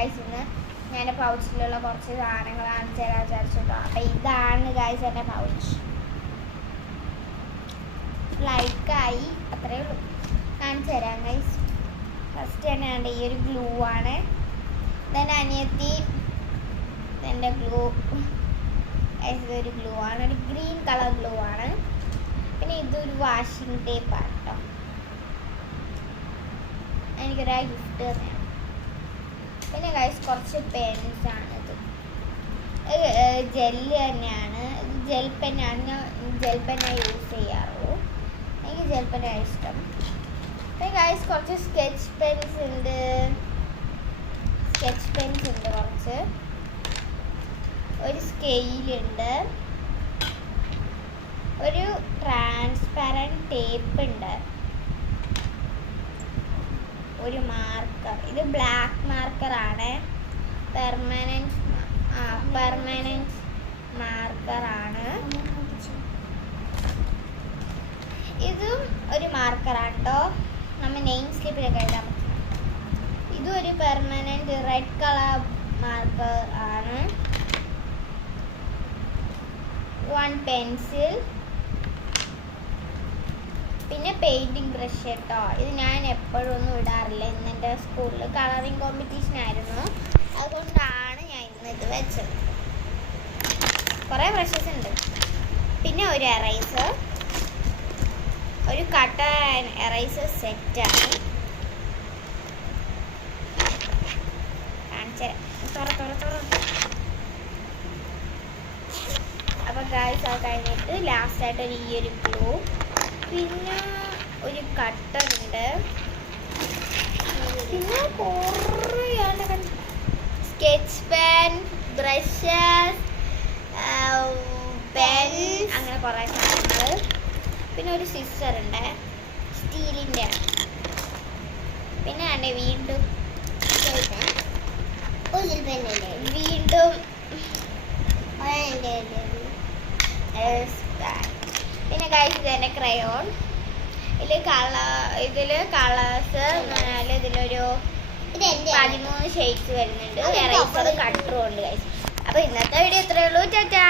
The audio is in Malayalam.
ഗൈസ് ഇന്ന് ഞാൻ പൗച്ചിലുള്ള കുറച്ച് സാധനങ്ങൾ കാണിച്ചു തരാൻ വിചാരിച്ചിട്ടോ. അപ്പം ഇതാണ് ഗൈസ് എൻ്റെ പൗച്ച്. ലൈക്കായി അത്രയേ ഉള്ളൂ. കാണിച്ചു തരാം ഗൈസ്. ഫസ്റ്റ് തന്നെ വേണ്ട ഈ ഒരു ഗ്ലൂ ആണ്. ഇതെൻ്റെ അനിയത്തി എൻ്റെ ഗ്ലൂ. ഇതൊരു ഗ്ലൂ ആണ്, ഒരു ഗ്രീൻ കളർ ഗ്ലൂ ആണ്. പിന്നെ ഇതൊരു വാഷിംഗ് ടേപ്പാണ് കേട്ടോ. എനിക്കൊരാൾ ഗിഫ്റ്റ് തന്നെയാണ്. പിന്നെ ഗൈസ് കുറച്ച് പെൻസാണിത്. ജെല്ല് തന്നെയാണ്. ഇത് ജെൽ പെന്നാണ്. ഞാൻ ജെൽ പെന്നെ യൂസ് ചെയ്യാറുള്ളൂ. എനിക്ക് ജെൽ പെന്നാണ് ഇഷ്ടം. പിന്നെ ഗൈസ് കുറച്ച് സ്കെച്ച് പെൻസ് ഉണ്ട്. കുറച്ച്. ഒരു സ്കെയിലുണ്ട്. ഒരു ട്രാൻസ്പെറൻറ്റ് ടേപ്പ് ഉണ്ട്. ഒരു മാർക്കർ. ഇത് ബ്ലാക്ക് മാർക്കറാണ്. പെർമനൻറ്റ് മാർക്കറാണ്. ഇതും ഒരു മാർക്കറാണ് കേട്ടോ. നമ്മൾ നെയിം സ്ലിപ്പിലൊക്കെ എഴുതാൻ പറ്റും. ഇതും ഒരു പെർമനൻറ്റ് റെഡ് കളർ മാർക്കർ ആണ്. 1 പെൻസിൽ. പിന്നെ പെയിൻറ്റിങ് ബ്രഷ് കേട്ടോ. ഇത് ഞാൻ എപ്പോഴും ഒന്നും ഇടാറില്ല. ഇന്ന് എൻ്റെ സ്കൂളിൽ കളറിങ് കോമ്പറ്റീഷൻ ആയിരുന്നു. അതുകൊണ്ടാണ് ഞാൻ ഇന്ന് ഇത് വെച്ചത്. കുറേ ബ്രഷസ് ഉണ്ട്. പിന്നെ ഒരു എറൈസർ. ഒരു കട്ട എറൈസർ സെറ്റാണ്. അപ്പോൾ ഗൈസ് അത് കഴിഞ്ഞിട്ട് ലാസ്റ്റായിട്ട് ഈ ഒരു ഗ്ലൂ. പിന്നെ ഒരു കട്ടർ ഉണ്ട്. പിന്നെ കുറേ സ്കെച്ച് പെൻ, ബ്രഷസ്, പെൻ, അങ്ങനെ കുറേ സാധനങ്ങൾ. പിന്നെ ഒരു സിസർ ഉണ്ട്, സ്റ്റീലിൻ്റെ. പിന്നെ ആണ് വീണ്ടും പിന്നെ ഗൈസ് ഇതെൻ്റെ ക്രയോൺ. ഇതിൽ കളേഴ്സ് ഇതിലൊരു 13 ഷെയ്ഡ്സ് വരുന്നുണ്ട്. എറൈസർ കട്ടറും ഉണ്ട് ഗൈസ്. അപ്പോൾ ഇന്നത്തെ വീഡിയോ ഇത്രയേ ഉള്ളൂ. ടാറ്റാ.